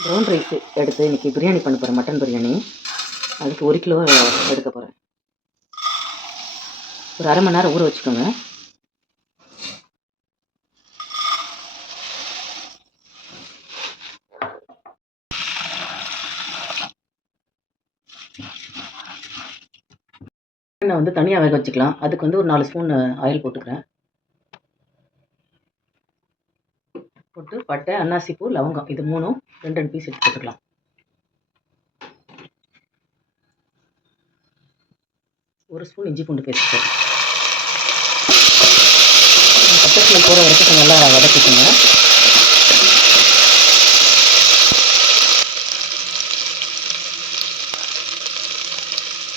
Brown rice எடுத்து இன்றைக்கி பிரியாணி பண்ண போகிறேன் மட்டன் பிரியாணி. அதுக்கு ஒரு கிலோ எடுக்க போகிறேன் ஒரு அரை மணி நேரம் ஊற வச்சுக்கோங்க. எண்ணெய் வந்து தனியாக வேக வச்சுக்கலாம். அதுக்கு வந்து ஒரு நாலு ஸ்பூன் ஆயில் போட்டுக்கிறேன். போட்டு பட்டை அன்னாசிப்பூ லவங்கம் இது மூணும் ரெண்டு ரெண்டு பீஸ் எடுத்து போட்டுக்கலாம். ஒரு ஸ்பூன் இஞ்சி பூண்டு பேஸ்ட் பட்டத்தில் போகிற வரைக்கும் நல்லா வதக்கிக்கோங்க.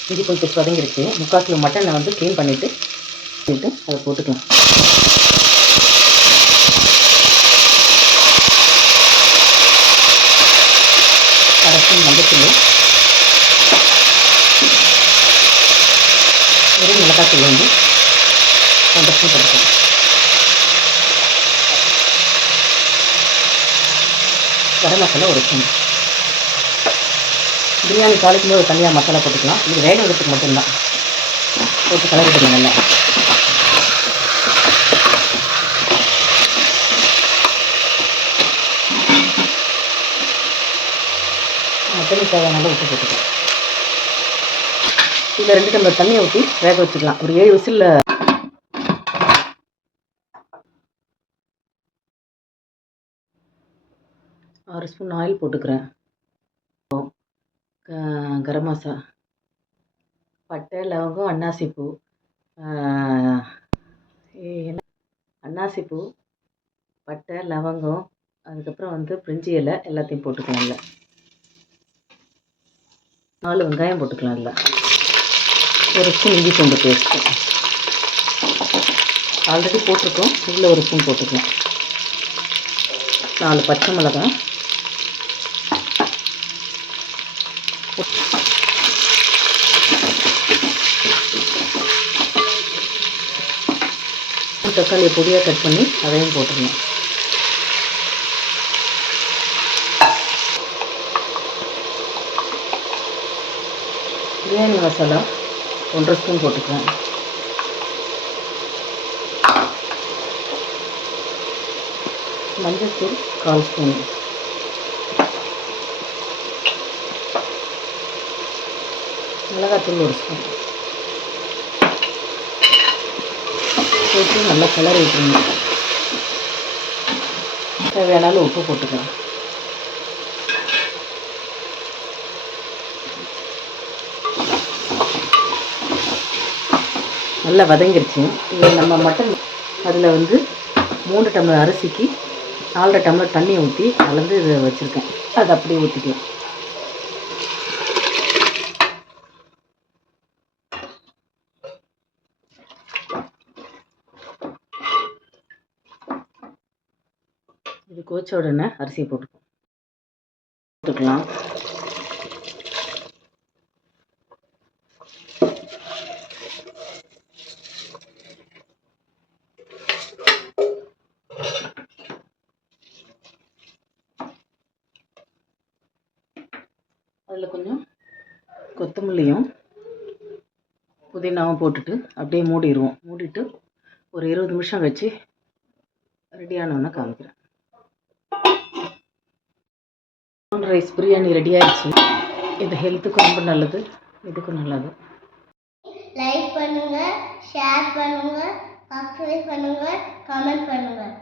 இஞ்சி பூண்டு பேஸ்ட் வதங்கிருச்சு. முக்கால் கிலோ மட்டனை வந்து க்ளீன் பண்ணிவிட்டு அதை போட்டுக்கலாம். அரை ஸ்பூன் மஞ்சத்தூள் வெறும் மிளகாத்தூள் வந்து ரெண்டு ஸ்பூன் போட்டுக்கலாம் கரம் மசாலா ஒரு ஸ்பூன். பிரியாணி தாளிக்கும் போது தனியாக மசாலா போட்டுக்கலாம். இது வேக வைக்கிறதுக்கு மட்டும்தான். போட்டு கலரிடுங்க நல்லா. மட்டன் தேவையான அளவு உப்பு போட்டுக்கலாம். இதில் ரெண்டு டம்ளர் தண்ணியை ஊற்றி வேக வச்சுக்கலாம். ஒரு ஏழு விசிலில். ஆறு ஸ்பூன் ஆயில் போட்டுக்கிறேன். கரம் மசாலா பட்டை லவங்கம் அன்னாசிப்பூ அன்னாசிப்பூ பட்டை லவங்கம் அதுக்கப்புறம் வந்து பிரிஞ்சி இலை எல்லாத்தையும் போட்டுக்கலாம் இல்லை நாலு வெங்காயம் போட்டுக்கலாம் இல்லை ஒரு ஸ்பூன் இஞ்சி பூண்டு பேஸ்ட்டு ஆல்ரெடி போட்டிருக்கோம். இதில் ஒரு ஸ்பூன் போட்டுக்கலாம். நாலு பச்சை மிளகாய். தக்காளியை பொடியாக கட் பண்ணி அதையும் போட்டுக்கணும் பிரியாணி மசாலா ஒன்றரை ஸ்பூன் போட்டுக்கிறேன் மஞ்சத்தூள் கால் ஸ்பூன். மிளகாத்தூள் ஒரு ஸ்பூன். போட்டு நல்லா கிளறி விட்டுருங்க தேவையான உப்பு போட்டுக்கலாம். நல்லா வதங்கிருச்சு. இது நம்ம மட்டன் அதில் வந்து மூணு டம்ளர் அரிசிக்கு நாலரை டம்ளர் தண்ணியை ஊற்றி கலந்து இதை வச்சுருக்கேன். அதை அப்படியே ஊற்றிக்கலாம் இது கோச்ச உடனே அரிசியை போட்டுக்கலாம். போட்டுக்கலாம். அதில் கொஞ்சம் கொத்தமல்லியும் புதினாவும் போட்டுட்டு அப்படியே மூடிடுவோம். மூடிட்டு ஒரு இருபது நிமிஷம் வச்சு ரெடியானோன்னு காமிக்கிறேன். ப்ரௌன் ரைஸ் பிரியாணி ரெடி ஆயிடுச்சு. இது ஹெல்த்துக்கும் ரொம்ப நல்லது இதுக்கும் நல்லது. லைக் பண்ணுங்கள் ஷேர் பண்ணுங்கள் சப்ஸ்கிரைப் பண்ணுங்கள் கமெண்ட் பண்ணுங்கள்